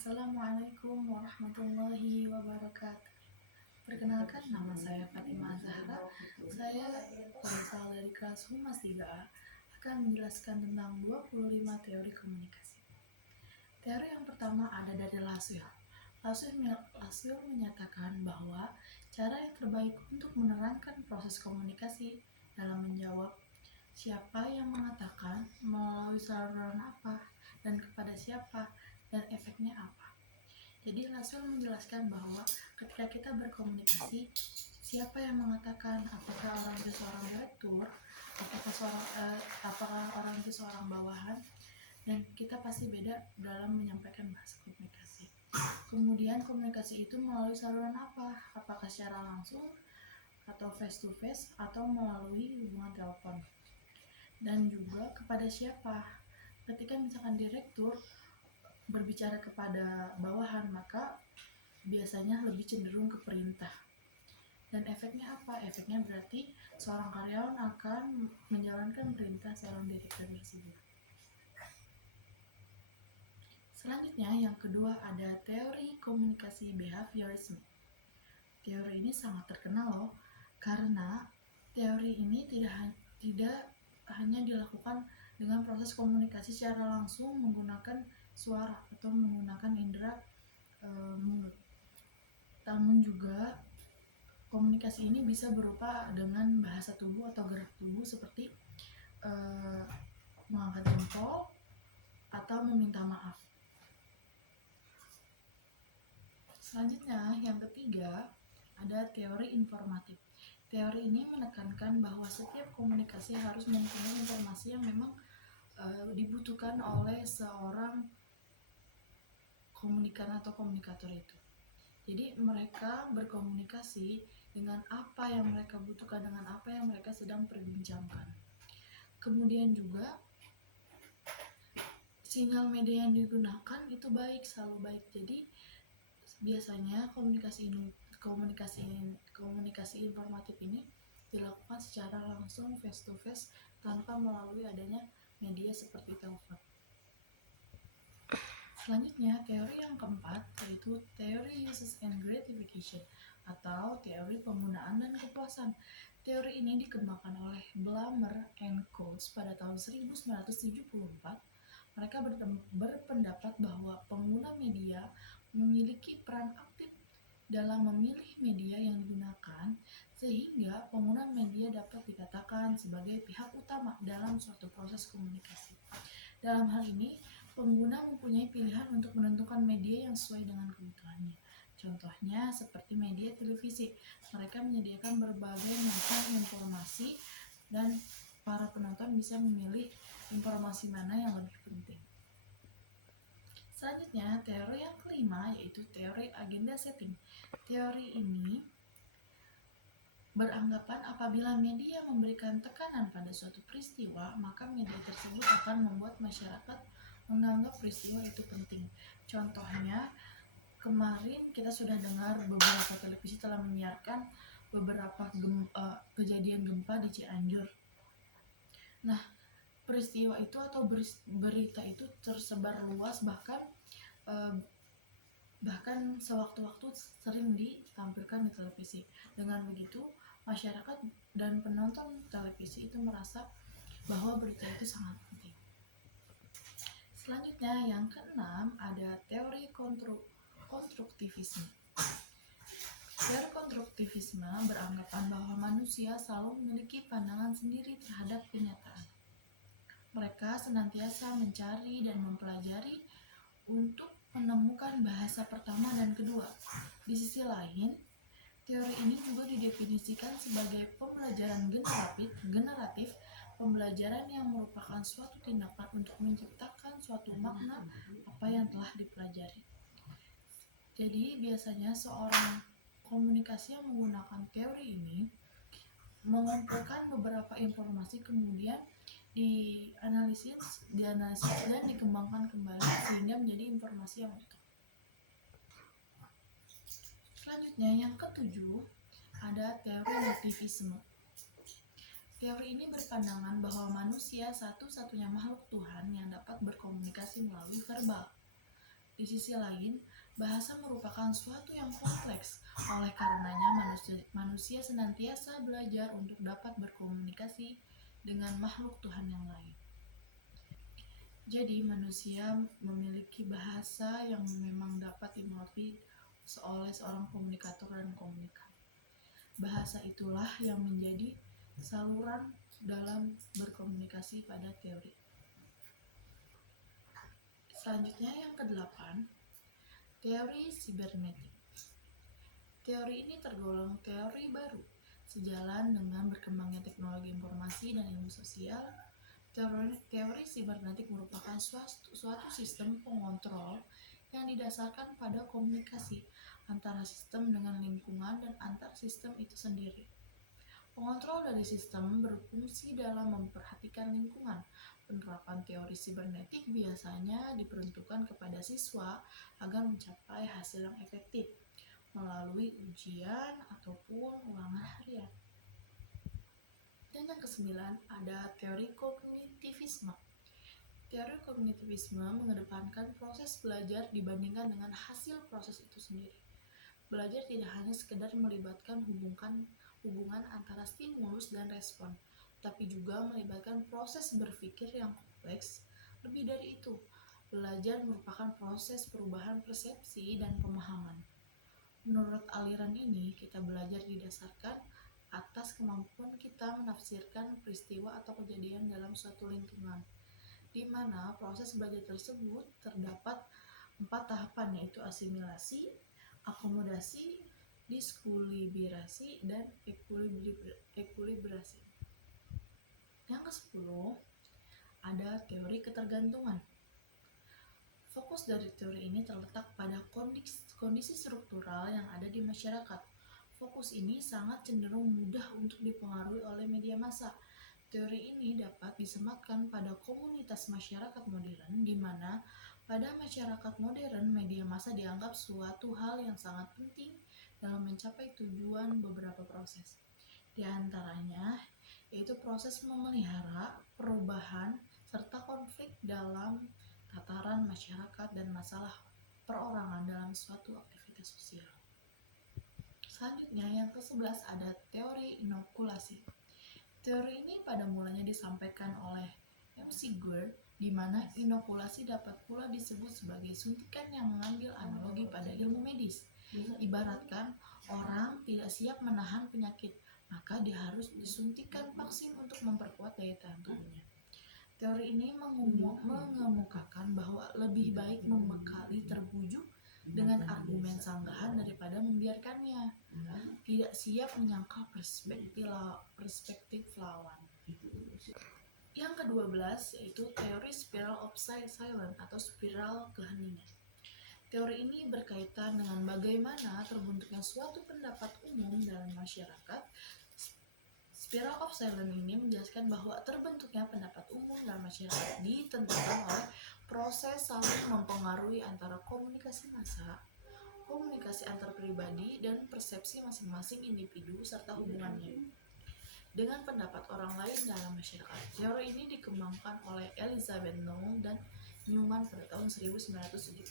Assalamualaikum warahmatullahi wabarakatuh. Perkenalkan, nama saya Fatimah Zahra. Saya berasal dari kelas Humas 3A akan menjelaskan tentang 25 teori komunikasi. Teori yang pertama ada dari Laswell. Laswell menyatakan bahwa cara yang terbaik untuk menerangkan proses komunikasi dalam menjawab siapa yang mengatakan, melalui saluran apa, dan kepada siapa, dan efeknya apa. Jadi Laswell menjelaskan bahwa ketika kita berkomunikasi, siapa yang mengatakan, apakah orang itu seorang direktur, apakah orang itu seorang bawahan, dan kita pasti beda dalam menyampaikan bahasa komunikasi. Kemudian komunikasi itu melalui saluran apa? Apakah secara langsung atau face to face atau melalui hubungan telepon? Dan juga kepada siapa? Ketika misalkan direktur berbicara kepada bawahan, maka biasanya lebih cenderung ke perintah. Dan efeknya apa? Efeknya berarti seorang karyawan akan menjalankan perintah seorang direktur tersebut. Selanjutnya yang kedua ada teori komunikasi behaviorisme. Teori ini sangat terkenal loh, karena teori ini tidak hanya dilakukan dengan proses komunikasi secara langsung menggunakan suara atau menggunakan indera mulut. Namun juga komunikasi ini bisa berupa dengan bahasa tubuh atau gerak tubuh seperti mengangkat jempol atau meminta maaf. Selanjutnya yang ketiga ada teori informatif. Teori ini menekankan bahwa setiap komunikasi harus mempunyai informasi yang memang dibutuhkan oleh seorang komunikan atau komunikator itu. Jadi mereka berkomunikasi dengan apa yang mereka butuhkan, dengan apa yang mereka sedang perbincangkan. Kemudian juga sinyal media yang digunakan itu baik, selalu baik. Jadi biasanya komunikasi informatif ini dilakukan secara langsung, face to face, tanpa melalui adanya media seperti telepon. Selanjutnya, teori yang keempat yaitu teori uses and gratification atau teori penggunaan dan kepuasan. Teori ini dikembangkan oleh Blammer and Coates pada tahun 1974. Mereka berpendapat bahwa pengguna media memiliki peran aktif dalam memilih media yang digunakan, sehingga pengguna media dapat dikatakan sebagai pihak utama dalam suatu proses komunikasi. Dalam hal ini, pengguna mempunyai pilihan untuk menentukan media yang sesuai dengan kebutuhannya. Contohnya seperti media televisi, mereka menyediakan berbagai macam informasi dan para penonton bisa memilih informasi mana yang lebih penting. Selanjutnya, teori yang kelima yaitu teori agenda setting. Teori ini beranggapan apabila media memberikan tekanan pada suatu peristiwa, maka media tersebut akan membuat masyarakat menganggap peristiwa itu penting. Contohnya, kemarin kita sudah dengar beberapa televisi telah menyiarkan beberapa kejadian gempa di Cianjur. Nah, peristiwa itu atau berita itu tersebar luas, bahkan sewaktu-waktu sering ditampilkan di televisi. Dengan begitu, masyarakat dan penonton televisi itu merasa bahwa berita itu sangat penting. Selanjutnya yang keenam ada teori konstruktivisme. Teori konstruktivisme beranggapan bahwa manusia selalu memiliki pandangan sendiri terhadap kenyataan. Mereka senantiasa mencari dan mempelajari untuk menemukan bahasa pertama dan kedua. Di sisi lain, teori ini juga didefinisikan sebagai pembelajaran generatif, pembelajaran yang merupakan suatu tindakan untuk menciptakan suatu makna apa yang telah dipelajari. Jadi biasanya seorang komunikasi yang menggunakan teori ini mengumpulkan beberapa informasi, kemudian dianalisis dan dikembangkan kembali sehingga menjadi informasi yang utuh. Selanjutnya yang ketujuh ada teori nativisme. Teori ini berpandangan bahwa manusia satu-satunya makhluk Tuhan yang dapat berkomunikasi melalui verbal. Di sisi lain, bahasa merupakan suatu yang kompleks. Oleh karenanya, manusia senantiasa belajar untuk dapat berkomunikasi dengan makhluk Tuhan yang lain. Jadi, manusia memiliki bahasa yang memang dapat dimengerti oleh seorang komunikator dan komunikan. Bahasa itulah yang menjadi saluran dalam berkomunikasi pada teori. Selanjutnya yang ke-8, teori sibernetik. Teori ini tergolong teori baru. Sejalan dengan berkembangnya teknologi informasi dan ilmu sosial, teori sibernetik merupakan suatu sistem pengontrol yang didasarkan pada komunikasi antara sistem dengan lingkungan dan antar sistem itu sendiri. Pengontrol dari sistem berfungsi dalam memperhatikan lingkungan. Penerapan teori sibernetik biasanya diperuntukkan kepada siswa agar mencapai hasil yang efektif melalui ujian ataupun ulangan harian. Dan yang ke-9 ada teori kognitivisme. Teori kognitivisme mengedepankan proses belajar dibandingkan dengan hasil proses itu sendiri. Belajar tidak hanya sekedar melibatkan hubungan antara stimulus dan respon, tapi juga melibatkan proses berpikir yang kompleks. Lebih dari itu, belajar merupakan proses perubahan persepsi dan pemahaman. Menurut aliran ini, kita belajar didasarkan atas kemampuan kita menafsirkan peristiwa atau kejadian dalam suatu lingkungan, di mana proses belajar tersebut terdapat 4 tahapan, yaitu asimilasi, akomodasi, diskulibrasi, dan ekulibrasi. Yang ke-10 ada teori ketergantungan. Fokus dari teori ini terletak pada kondisi struktural yang ada di masyarakat. Fokus ini sangat cenderung mudah untuk dipengaruhi oleh media massa. Teori ini dapat disematkan pada komunitas masyarakat modern, di mana pada masyarakat modern media massa dianggap suatu hal yang sangat penting dalam mencapai tujuan beberapa proses. Di antaranya yaitu proses memelihara, perubahan, serta konflik dalam tataran masyarakat dan masalah perorangan dalam suatu aktivitas sosial. Selanjutnya yang ke-11 ada teori inokulasi. Teori ini pada mulanya disampaikan oleh McGregor, di mana inokulasi dapat pula disebut sebagai suntikan yang mengambil analogi pada ilmu medis. Ibaratkan orang tidak siap menahan penyakit, maka dia harus disuntikan vaksin untuk memperkuat daya tahan tubuhnya. Teori ini mengemukakan bahwa lebih baik membekali terbujuk dengan argumen sanggahan daripada membiarkannya tidak siap menyangkal perspektif lawan. Yang ke-12 yaitu teori spiral of silence atau spiral keheningan. Teori ini berkaitan dengan bagaimana terbentuknya suatu pendapat umum dalam masyarakat. Spiral of silence ini menjelaskan bahwa terbentuknya pendapat umum dalam masyarakat ditentukan oleh proses saling mempengaruhi antara komunikasi massa, komunikasi antar pribadi, dan persepsi masing-masing individu serta hubungannya dengan pendapat orang lain dalam masyarakat. Teori ini dikembangkan oleh Elizabeth Noel dan Newman pada tahun 1976.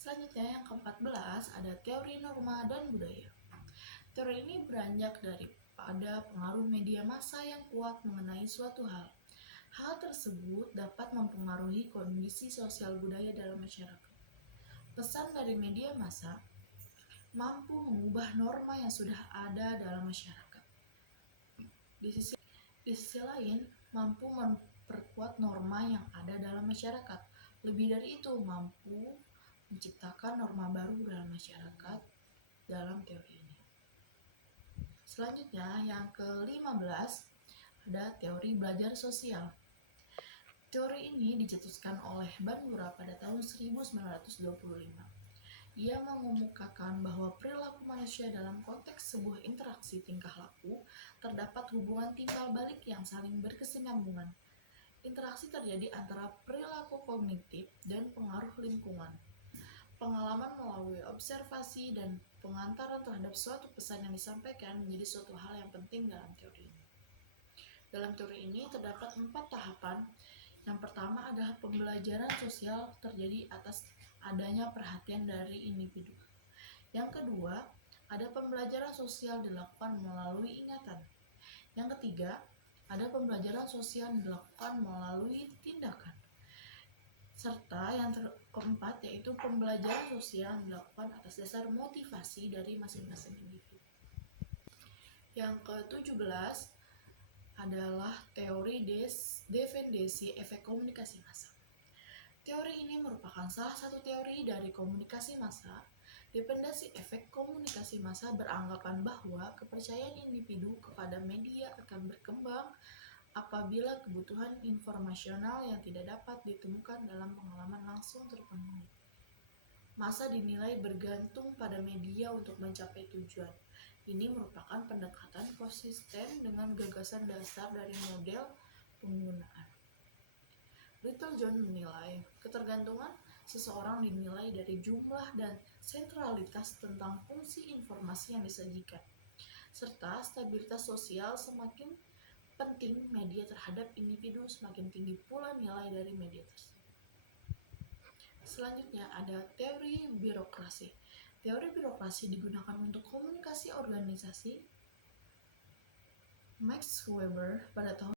Selanjutnya yang ke-14 ada teori norma dan budaya. Teori ini beranjak daripada pengaruh media massa yang kuat mengenai suatu hal. Hal tersebut dapat mempengaruhi kondisi sosial budaya dalam masyarakat. Pesan dari media massa mampu mengubah norma yang sudah ada dalam masyarakat. Di sisi lain, mampu memperkuat norma yang ada dalam masyarakat. Lebih dari itu, mampu menciptakan norma baru dalam masyarakat dalam teori ini. Selanjutnya, yang ke-15 ada teori belajar sosial. Teori ini dicetuskan oleh Bandura pada tahun 1925. Ia mengemukakan bahwa perilaku manusia dalam konteks sebuah interaksi tingkah laku terdapat hubungan timbal balik yang saling berkesinambungan. Interaksi terjadi antara perilaku kognitif dan pengaruh lingkungan. Pengalaman melalui observasi dan pengantaran terhadap suatu pesan yang disampaikan menjadi suatu hal yang penting dalam teori ini. Dalam teori ini terdapat 4 tahapan, Yang pertama adalah pembelajaran sosial terjadi atas adanya perhatian dari individu. Yang kedua, ada pembelajaran sosial dilakukan melalui ingatan. Yang ketiga, ada pembelajaran sosial dilakukan melalui tindakan. Serta yang keempat yaitu pembelajaran sosial dilakukan atas dasar motivasi dari masing-masing individu. Yang ke-17 adalah teori dependensi efek komunikasi massa. Teori ini merupakan salah satu teori dari komunikasi massa. Dependensi efek komunikasi massa beranggapan bahwa kepercayaan individu kepada media akan berkembang apabila kebutuhan informasional yang tidak dapat ditemukan dalam pengalaman langsung terpenuhi. Massa dinilai bergantung pada media untuk mencapai tujuan. Ini merupakan pendekatan konsisten dengan gagasan dasar dari model penggunaan. Littlejohn menilai ketergantungan seseorang dinilai dari jumlah dan sentralitas tentang fungsi informasi yang disajikan, serta stabilitas sosial semakin penting media terhadap individu, semakin tinggi pula nilai dari media tersebut. Selanjutnya ada teori birokrasi. Teori birokrasi digunakan untuk komunikasi organisasi. Max Weber pada tahun